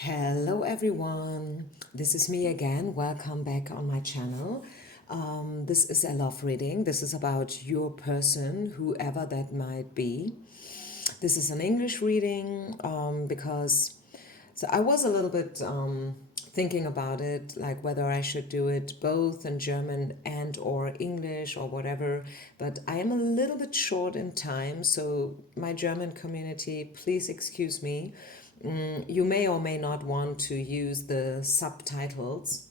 Hello everyone, this is me again. Welcome back on my channel. This is a love reading. This is about your person, whoever that might be. This is an English reading because I was a little bit thinking about it, like whether I should do it both in German and or English or whatever, but I am a little bit short in time, so my German community, please excuse me. You may or may not want to use the subtitles.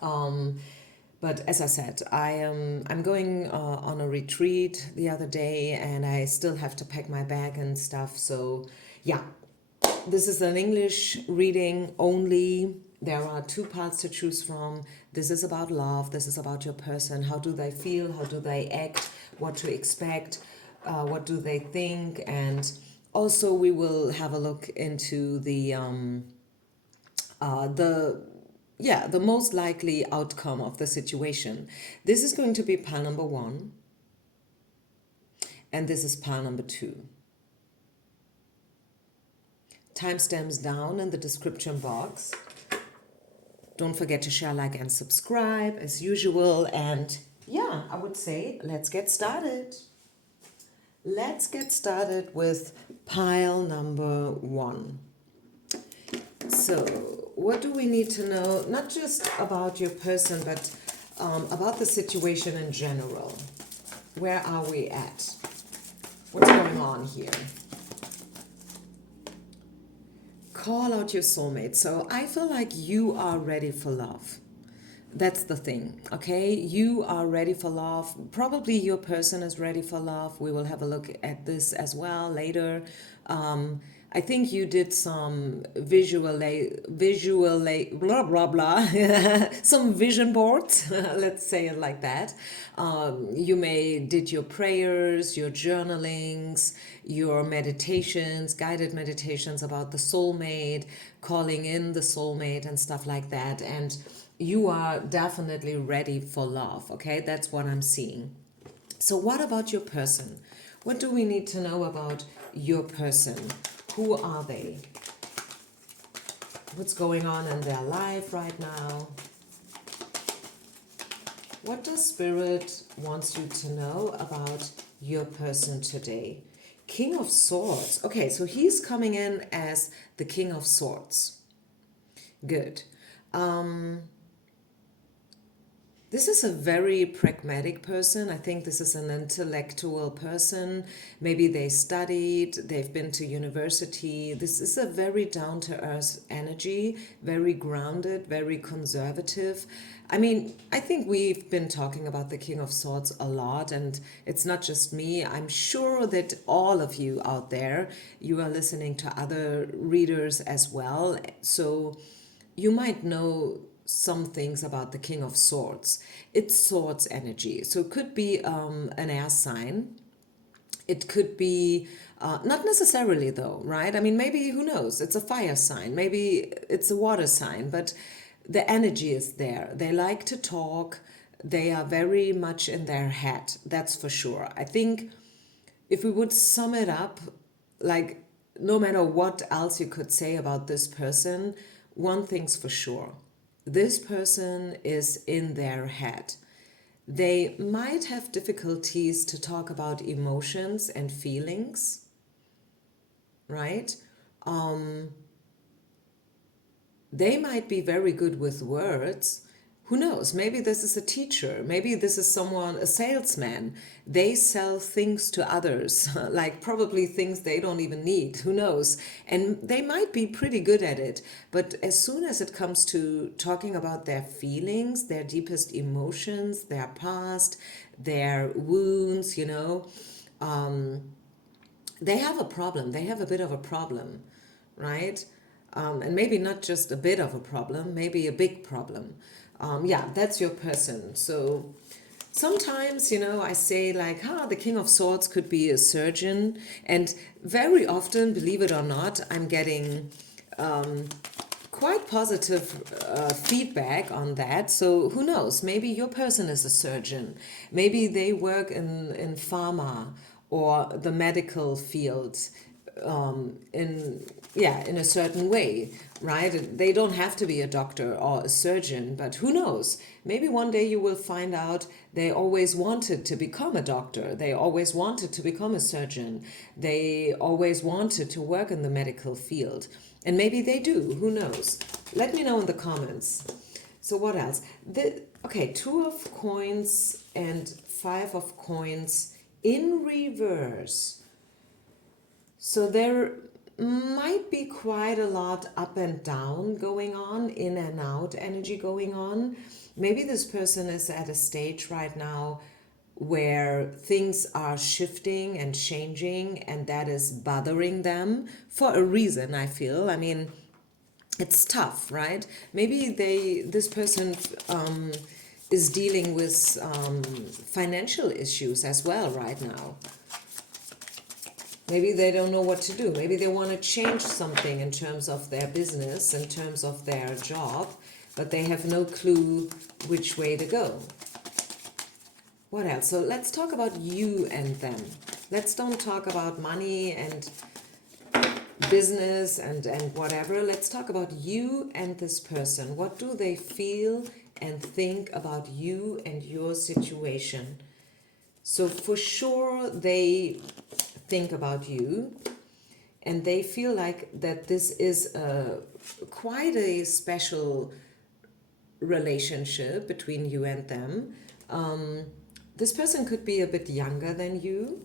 But as I said, I'm going on a retreat the other day, and I still have to pack my bag and stuff. So yeah, this is an English reading only. There are two parts to choose from. This is about love. This is about your person. How do they feel? How do they act? What to expect? What do they think? And also, we will have a look into the the most likely outcome of the situation. This is going to be pile number 1, and this is pile number 2. Timestamps down in the description box. Don't forget to share, like, and subscribe as usual. And yeah, I would say let's get started. Let's get started with pile number 1. So, what do we need to know, not just about your person, but about the situation in general? Where are we at? What's going on here? Call out your soulmate. So I feel like you are ready for love. That's the thing, okay? You are ready for love. Probably your person is ready for love. We will have a look at this as well later. I think you did some blah blah blah, some vision boards. Let's say it like that. You may did your prayers, your journalings, your meditations, guided meditations about the soulmate, calling in the soulmate, and stuff like that. And you are definitely ready for love. Okay, that's what I'm seeing. So, what about your person? What do we need to know about your person? Who are they? What's going on in their life right now? What does Spirit wants you to know about your person today? King of Swords. Okay, so he's coming in as the King of Swords. Good. This is a very pragmatic person. I think this is an intellectual person. Maybe they studied, they've been to university. This is a very down to earth energy, very grounded, very conservative. I mean, I think we've been talking about the King of Swords a lot, and it's not just me. I'm sure that all of you out there, you are listening to other readers as well. So you might know some things about the King of Swords. It's swords energy. So it could be an air sign. It could be, not necessarily though, right? I mean, maybe, who knows? It's a fire sign. Maybe it's a water sign, but the energy is there. They like to talk. They are very much in their head. That's for sure. I think if we would sum it up, like, no matter what else you could say about this person, one thing's for sure: this person is in their head. They might have difficulties to talk about emotions and feelings, right? They might be very good with words. Who knows? Maybe this is a teacher. Maybe this is someone, a salesman. They sell things to others, like probably things they don't even need. Who knows? And they might be pretty good at it. But as soon as it comes to talking about their feelings, their deepest emotions, their past, their wounds, they have a problem. They have a bit of a problem, right? And maybe not just a bit of a problem, maybe a big problem. That's your person. So sometimes, I say like, the King of Swords could be a surgeon. And very often, believe it or not, I'm getting quite positive feedback on that. So who knows? Maybe your person is a surgeon. Maybe they work in pharma or the medical field. in a certain way, right? They don't have to be a doctor or a surgeon, but who knows? Maybe one day you will find out they always wanted to become a doctor. They always wanted to become a surgeon. They always wanted to work in the medical field. And maybe they do. Who knows? Let me know in the comments. So what else? Okay, 2 of coins and 5 of coins in reverse. So there might be quite a lot up and down going on, in and out energy going on. Maybe this person is at a stage right now where things are shifting and changing, and that is bothering them for a reason, I feel. I mean, it's tough, right? Maybe this person is dealing with financial issues as well right now. Maybe they don't know what to do. Maybe they want to change something in terms of their business, in terms of their job, but they have no clue which way to go. What else? So let's talk about you and them. Let's don't talk about money and business and whatever. Let's talk about you and this person. What do they feel and think about you and your situation? So for sure they think about you, and they feel like that this is quite a special relationship between you and them. This person could be a bit younger than you,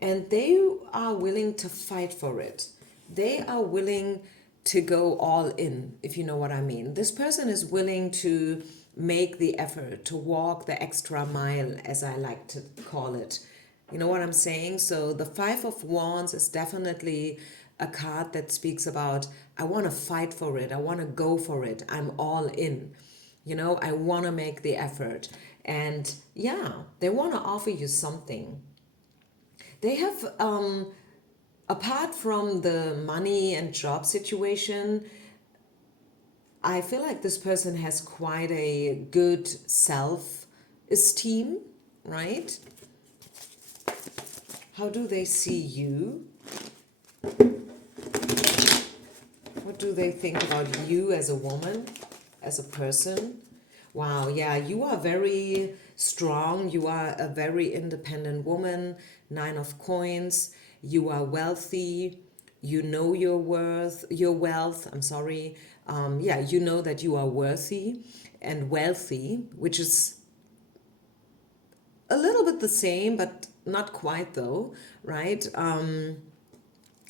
and they are willing to fight for it. They are willing to go all in, if you know what I mean. This person is willing to make the effort, to walk the extra mile, as I like to call it. You know what I'm saying? So the 5 of Wands is definitely a card that speaks about, I want to fight for it. I want to go for it. I'm all in. You know, I want to make the effort. And yeah, they want to offer you something. They have, apart from the money and job situation, I feel like this person has quite a good self-esteem, right? How do they see you? What do they think about you as a woman, as a person? Wow, yeah, you are very strong. You are a very independent woman. 9 of Coins. You are wealthy. You know your worth, your wealth. I'm sorry. Yeah, you know that you are worthy and wealthy, which is a little bit the same, but not quite though, right?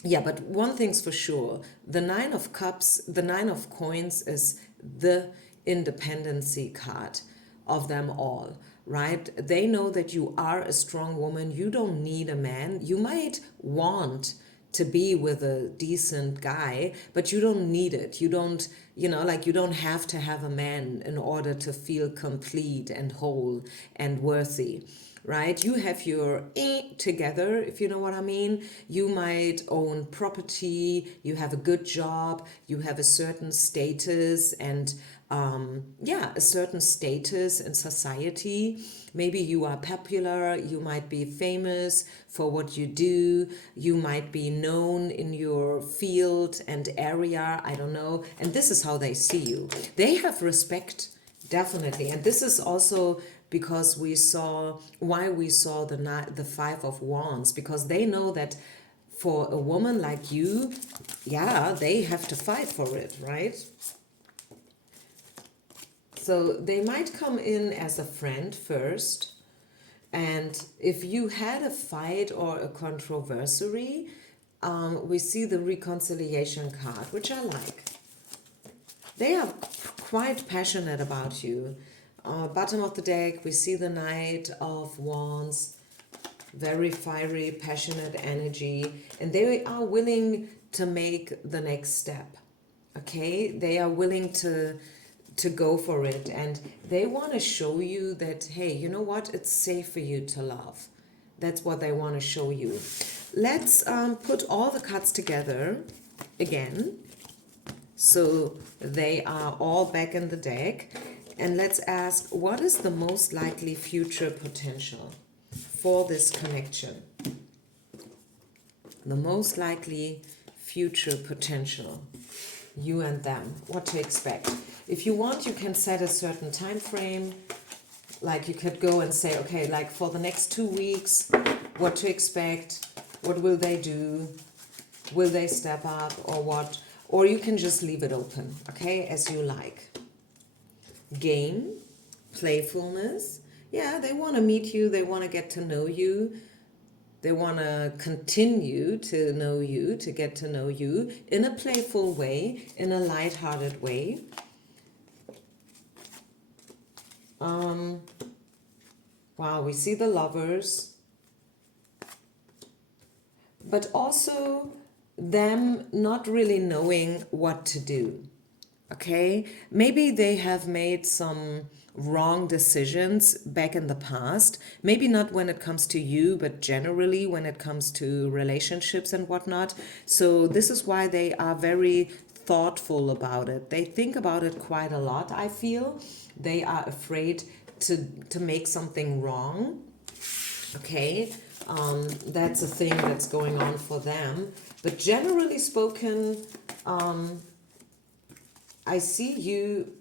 Yeah, but one thing's for sure. The 9 of Cups, the 9 of Coins is the independency card of them all, right? They know that you are a strong woman. You don't need a man. You might want to be with a decent guy, but you don't need it. You don't, like you don't have to have a man in order to feel complete and whole and worthy, right? You have your together, if you know what I mean. You might own property, you have a good job, you have a certain status and yeah, a certain status in society. Maybe you are popular, you might be famous for what you do, you might be known in your field and area, I don't know. And this is how they see you. They have respect, definitely. And this is also because we saw the 5 of Wands, because they know that for a woman like you, yeah, they have to fight for it, right? So they might come in as a friend first, and if you had a fight or a controversy, we see the reconciliation card, which I like. They are quite passionate about you. Bottom of the deck, we see the Knight of Wands, very fiery, passionate energy, and they are willing to make the next step. Okay, they are willing to go for it, and they want to show you that, hey, you know what, it's safe for you to love. That's what they want to show you. Let's put all the cards together again, so they are all back in the deck, and let's ask, what is the most likely future potential for this connection? the most likely future potential, you and them, what to expect. If you want, you can set a certain time frame. Like you could go and say, okay, like for the next 2 weeks, what to expect, what will they do, will they step up or what? Or you can just leave it open, okay, as you like. Game, playfulness. Yeah, they want to meet you, they want to get to know you, they want to continue to know you, to get to know you in a playful way, in a light-hearted way. Wow, we see the Lovers, but also them not really knowing what to do. Okay, maybe they have made some wrong decisions back in the past. Maybe not when it comes to you, but generally when it comes to relationships and whatnot. So this is why they are very thoughtful about it. They think about it quite a lot, I feel. They are afraid to make something wrong. Okay, that's a thing that's going on for them. But generally spoken, I see you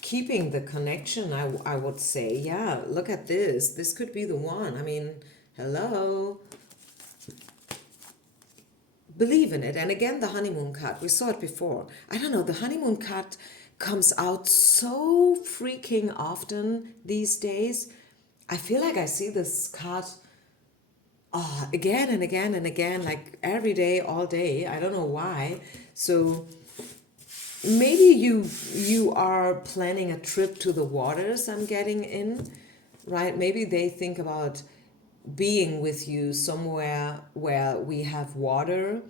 keeping the connection, I would say. Yeah, look at this. This could be the one. I mean, hello. Believe in it. And again, the honeymoon card. We saw it before. I don't know, the honeymoon card comes out so freaking often these days. I feel like I see this card again and again and again, like every day, all day. I don't know why. So maybe you are planning a trip to the waters, I'm getting in, right? Maybe they think about being with you somewhere where we have water.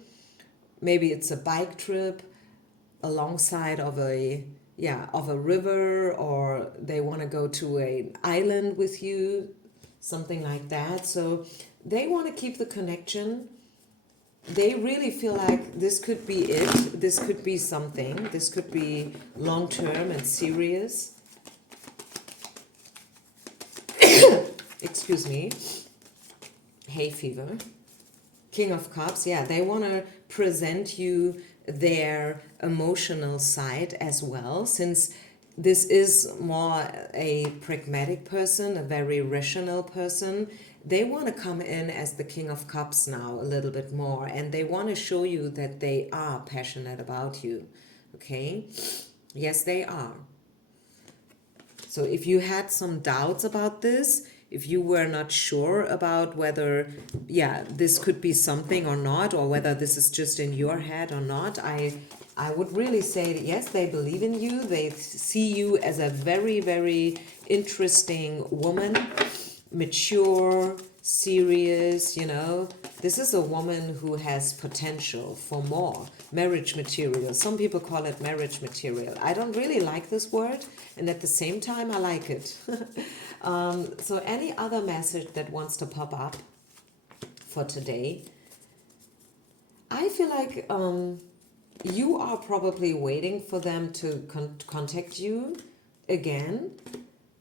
Maybe it's a bike trip alongside of a river, or they want to go to an island with you, something like that. So they want to keep the connection. They really feel like this could be it. This could be something. This could be long term and serious. Excuse me. Hay fever. King of Cups. Yeah, they want to present you their emotional side as well, since this is more a pragmatic person, a very rational person. They want to come in as the King of Cups now a little bit more, and they want to show you that they are passionate about you. Okay? Yes, they are. So if you had some doubts about this, if you were not sure about whether, yeah, this could be something or not, or whether this is just in your head or not, I would really say that yes, they believe in you. They see you as a very, very interesting woman, mature, serious, you know. This is a woman who has potential for more. Marriage material. Some people call it marriage material. I don't really like this word, and at the same time, I like it. So any other message that wants to pop up for today? I feel like you are probably waiting for them to contact you again,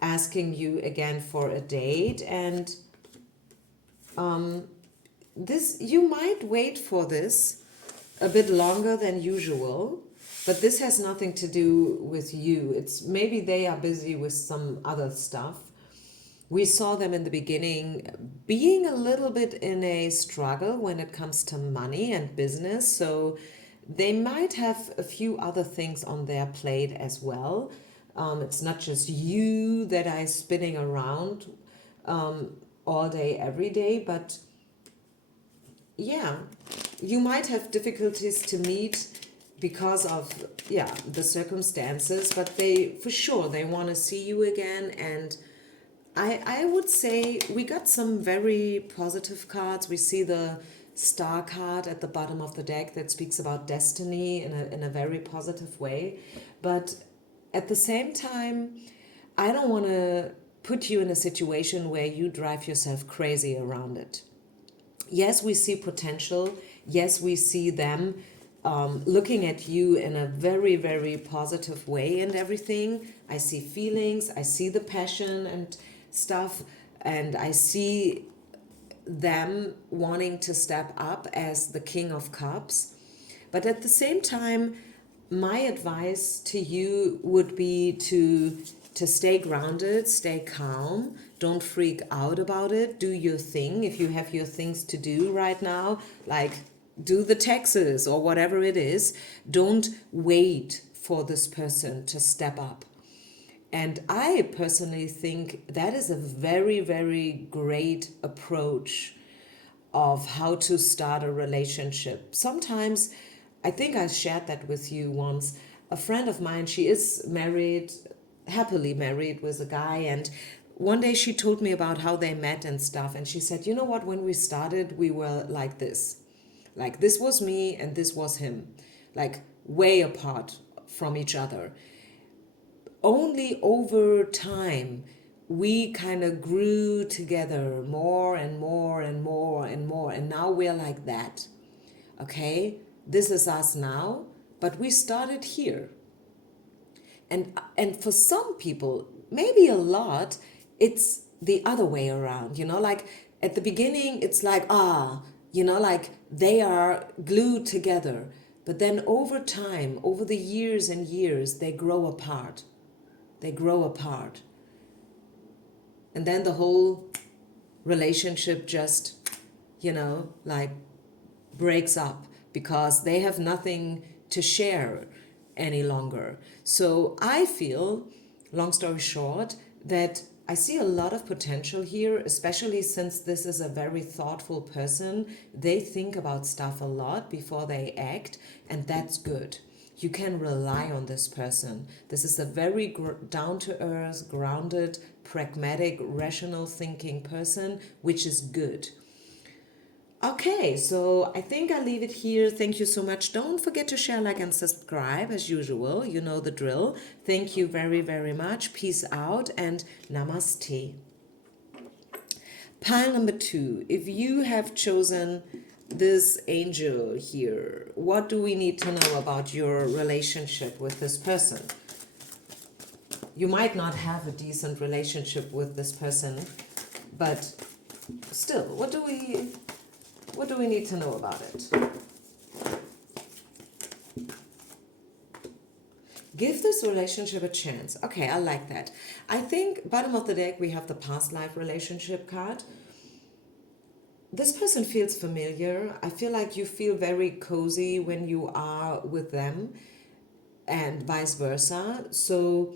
asking you again for a date, and this, you might wait for this a bit longer than usual, but this has nothing to do with you. It's maybe they are busy with some other stuff. We saw them in the beginning being a little bit in a struggle when it comes to money and business, so they might have a few other things on their plate as well. It's not just you that are spinning around all day, every day, but yeah, you might have difficulties to meet because of the circumstances, but they for sure they want to see you again. And I would say we got some very positive cards. We see the star card at the bottom of the deck that speaks about destiny in a very positive way, but at the same time, I don't want to put you in a situation where you drive yourself crazy around it. Yes, we see potential. Yes, we see them looking at you in a very, very positive way and everything. I see feelings, I see the passion and stuff, and I see them wanting to step up as the King of Cups. But at the same time, my advice to you would be to stay grounded, stay calm, don't freak out about it, do your thing. If you have your things to do right now, like do the taxes or whatever it is, don't wait for this person to step up. And I personally think that is a very, very great approach of how to start a relationship. Sometimes, I think I shared that with you once. A friend of mine, she is married, happily married with a guy, and one day she told me about how they met and stuff. And she said, you know what, when we started, we were like this. Like this was me and this was him, like way apart from each other. Only over time we kind of grew together more and more and more and more, and now we're like that. Okay, this is us now, but we started here. And for some people, maybe a lot, it's the other way around, like at the beginning it's like like they are glued together, but then over time, over the years and years, they grow apart. They grow apart. And then the whole relationship just, like breaks up because they have nothing to share any longer. So I feel, long story short, that I see a lot of potential here, especially since this is a very thoughtful person. They think about stuff a lot before they act, and that's good. You can rely on this person. This is a very down-to-earth, grounded, pragmatic, rational thinking person, which is good. Okay, so I think I'll leave it here. Thank you so much. Don't forget to share, like, and subscribe as usual. You know the drill. Thank you very, very much. Peace out and namaste. Pile number 2. If you have chosen this angel here, what do we need to know about your relationship with this person? You might not have a decent relationship with this person, but still, what do we need to know about it? Give this relationship a chance. Okay, I like that. I think bottom of the deck we have the past life relationship card. This person feels familiar. I feel like you feel very cozy when you are with them, and vice versa. So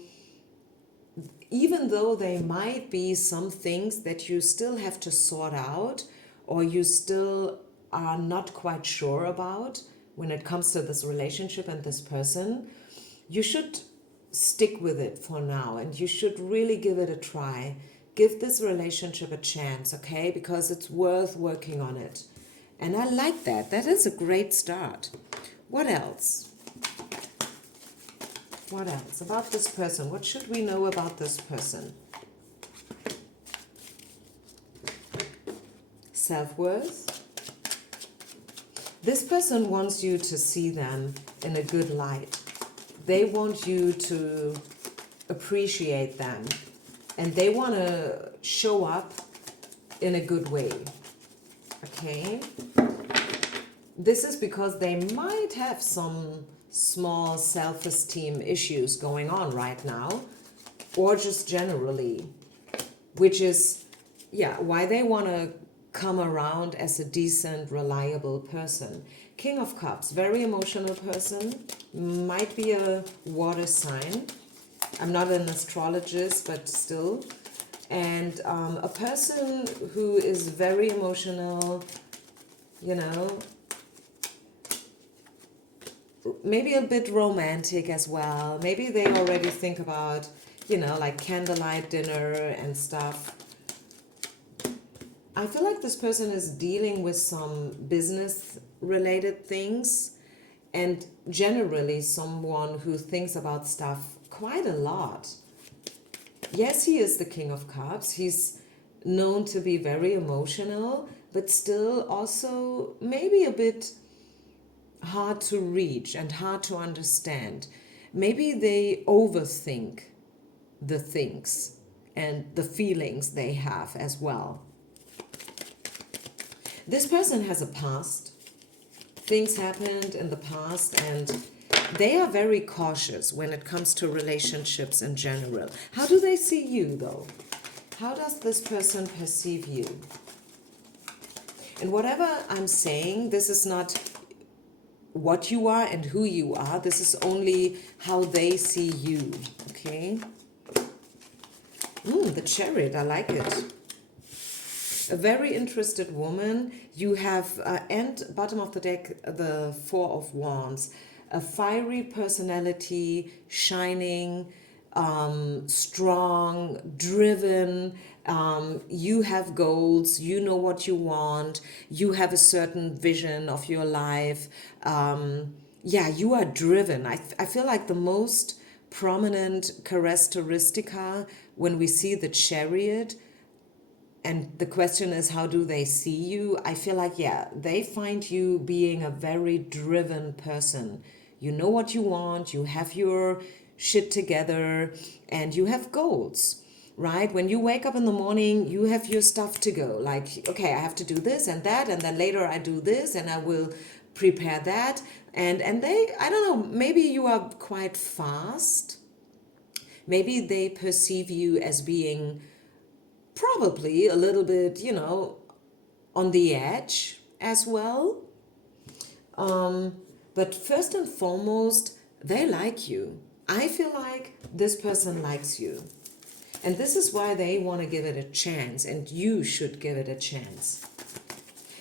even though there might be some things that you still have to sort out, or you still are not quite sure about when it comes to this relationship and this person, you should stick with it for now, and you should really give it a try. Give this relationship a chance, okay? Because it's worth working on it. And I like that. That is a great start. What else? What else about this person? What should we know about this person? Self-worth. This person wants you to see them in a good light. They want you to appreciate them, and they want to show up in a good way. Okay? This is because they might have some small self-esteem issues going on right now, or just generally, which is, why they want to come around as a decent, reliable person. King of Cups, very emotional person, might be a water sign. I'm not an astrologist, but still. And a person who is very emotional, maybe a bit romantic as well. Maybe they already think about, like candlelight dinner and stuff. I feel like this person is dealing with some business related things, and generally someone who thinks about stuff quite a lot. Yes, he is the King of Cups. He's known to be very emotional, but still also maybe a bit hard to reach and hard to understand. Maybe they overthink the things and the feelings they have as well. This person has a past. Things happened in the past, and they are very cautious when it comes to relationships in general. How do they see you, though? How does this person perceive you? And whatever I'm saying, this is not what you are and who you are. This is only how they see you, okay? The Chariot, I like it. A very interested woman. You have, and bottom of the deck, the Four of Wands. A fiery personality, shining, strong, driven. You have goals, you know what you want, you have a certain vision of your life. Yeah, you are driven. I feel like the most prominent characteristica when we see the Chariot, and the question is, how do they see you? I feel like, yeah, they find you being a very driven person. You know what you want, you have your shit together, and you have goals, right? When you wake up in the morning, you have your stuff to go. Like, okay, I have to do this and that, and then later I do this, and I will prepare that. And they, I don't know, maybe you are quite fast. Maybe they perceive you as being probably a little bit, on the edge as well. But first and foremost, they like you. I feel like this person likes you. And this is why they want to give it a chance, and you should give it a chance.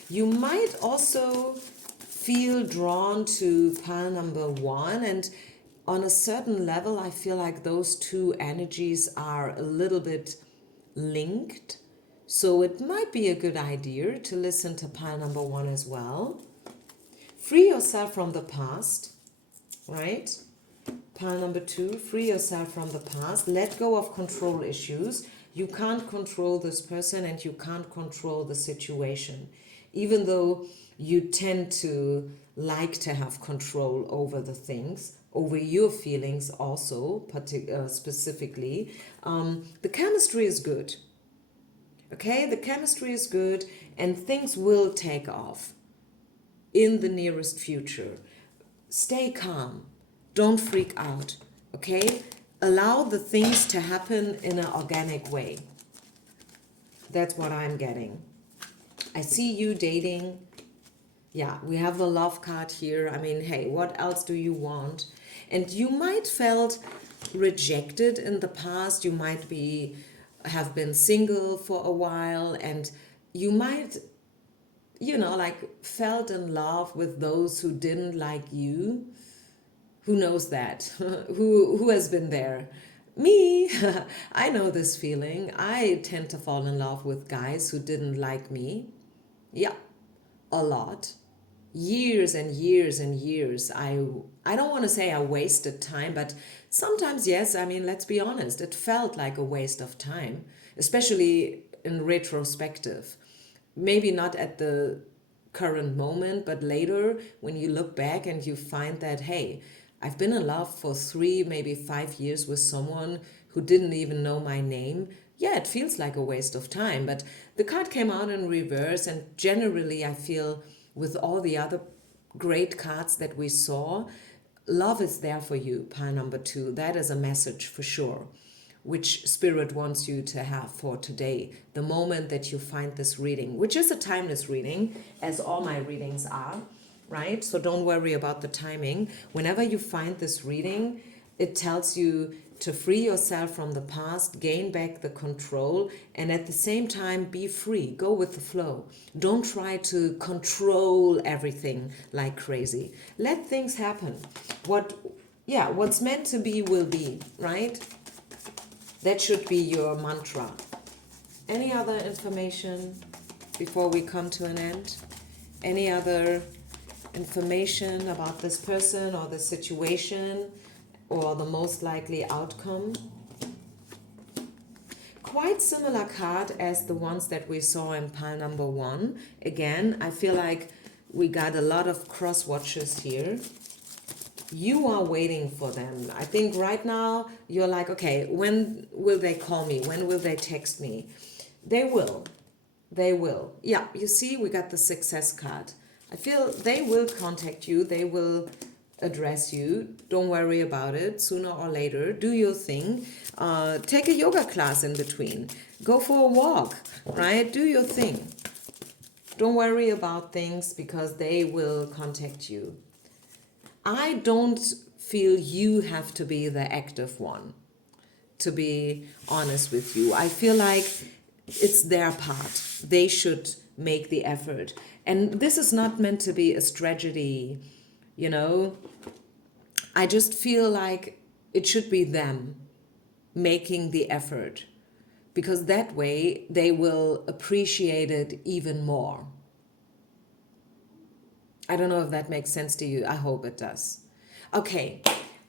You might also feel drawn to pile number 1, and on a certain level, I feel like those two energies are a little bit linked. So it might be a good idea to listen to pile number 1 as well. Free yourself from the past, right? Pile number 2, free yourself from the past. Let go of control issues. You can't control this person and you can't control the situation. Even though you tend to like to have control over the things, over your feelings also, specifically, the chemistry is good. Okay, the chemistry is good and things will take off in the nearest future. Stay calm. Don't freak out. Okay? Allow the things to happen in an organic way. That's what I'm getting. I see you dating. Yeah, we have the love card here. I mean, hey, what else do you want? And you might felt rejected in the past. You might have been single for a while, and you might, like felt in love with those who didn't like you. Who knows that? Who has been there? Me. I know this feeling. I tend to fall in love with guys who didn't like me. Yeah, a lot. Years and years and years. I don't want to say I wasted time, but sometimes yes. I mean, let's be honest. It felt like a waste of time, especially in retrospective. Maybe not at the current moment, but later when you look back and you find that, hey, I've been in love for 3, maybe 5 years with someone who didn't even know my name. Yeah, it feels like a waste of time, but the card came out in reverse, and generally I feel with all the other great cards that we saw, love is there for you, pile number 2. That is a message for sure, which Spirit wants you to have for today, the moment that you find this reading, which is a timeless reading, as all my readings are, right? So don't worry about the timing. Whenever you find this reading, it tells you to free yourself from the past, gain back the control, and at the same time be free. Go with the flow. Don't try to control everything like crazy. Let things happen. What's meant to be will be, right? That should be your mantra. Any other information before we come to an end? Any other information about this person or the situation or the most likely outcome? Quite similar card as the ones that we saw in pile number 1. Again, I feel like we got a lot of cross watchers here. You are waiting for them. I think right now you're like, okay, when will they call me? When will they text me? They will. They will. Yeah, you see, we got the success card. I feel they will contact you, they will address you. Don't worry about it. Sooner or later, do your thing. Take a yoga class in between. Go for a walk, right? Do your thing. Don't worry about things because they will contact you. I don't feel you have to be the active one, to be honest with you. I feel like it's their part. They should make the effort. And this is not meant to be a strategy, you know. I just feel like it should be them making the effort because that way they will appreciate it even more. I don't know if that makes sense to you. I hope it does. Okay,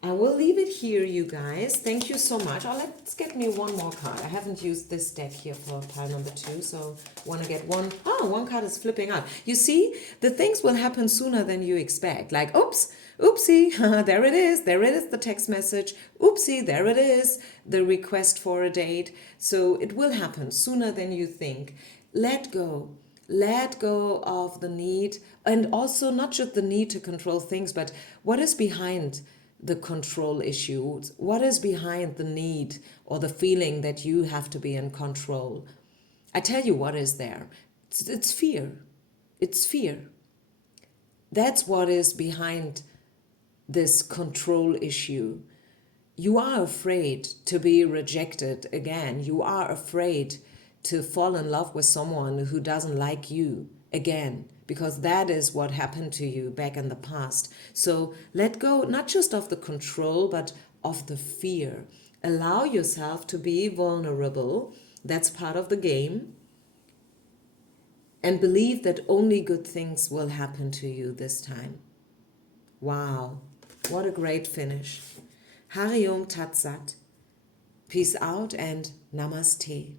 I will leave it here, you guys. Thank you so much. Oh, let's get me one more card. I haven't used this deck here for pile number 2, so want to get one. Oh, one card is flipping out. You see, the things will happen sooner than you expect. Like, oops, oopsie, there it is. There it is, the text message. Oopsie, there it is, the request for a date. So it will happen sooner than you think. Let go. Let go of the need, and also not just the need to control things, but what is behind the control issue? What is behind the need or the feeling that you have to be in control? I tell you what is there. It's fear. It's fear. That's what is behind this control issue. You are afraid to be rejected again. You are afraid to fall in love with someone who doesn't like you again, because that is what happened to you back in the past. So let go, not just of the control, but of the fear. Allow yourself to be vulnerable. That's part of the game. And believe that only good things will happen to you this time. Wow, what a great finish. Hari Om Tat Sat. Peace out and Namaste.